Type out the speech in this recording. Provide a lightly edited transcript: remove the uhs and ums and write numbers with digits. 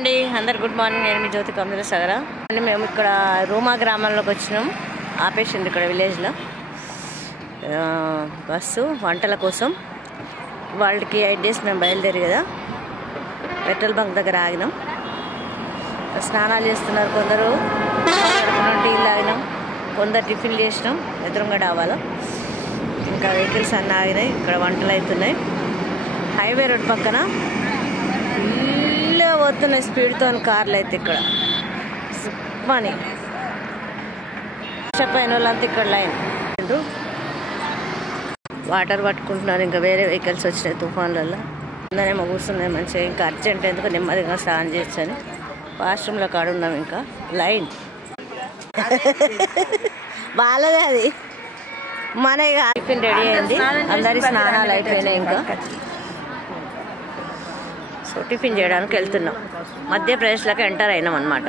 అండి అందరు good morning. నేను మీ జ్యోతి కమల సాగర అండి. మేము ఇక్కడ రూమా గ్రామంలోకి వచ్చినాం. ఆపేసింది ఇక్కడ విలేజ్లో బస్సు వంటల కోసం. వాళ్ళకి 8 days మేము బయలుదేరి కదా పెట్రోల్ బంక్ దగ్గర ఆగినాం. స్నానాలు చేస్తున్నారు కొందరు, టీలు తాగినాం, కొందరు టిఫిన్లు చేసినాం ఎదురుగా డాబాలో. ఇంకా వెహికల్స్ అన్నీ ఆగినాయి. ఇక్కడ వంటలు అవుతున్నాయి. హైవే రోడ్ పక్కన ఫుల్గా పోతున్నాయి స్పీడ్తో కార్లు అయితే. ఇక్కడ పని పైన వాళ్ళంతా ఇక్కడ లైన్ వాటర్ పట్టుకుంటున్నారు. ఇంకా వేరే వెహికల్స్ వచ్చినాయి తుఫాన్లలో. ఉందనేమో కూర్చున్నాయి మంచిగా. ఇంకా అర్జెంట్ ఎందుకు నెమ్మదిగా స్నానం చేయొచ్చని వాష్రూమ్లో కాడున్నాం. ఇంకా లైన్ బాగాలేదే అది. మన టిఫిన్ రెడీ అయింది, అందరి స్నానాలు అయిపోయినాయి. ఇంకా సో టిఫిన్ చేయడానికి వెళ్తున్నాం. మధ్యప్రదేశ్లోకి ఎంటర్ అయినాం అన్నమాట.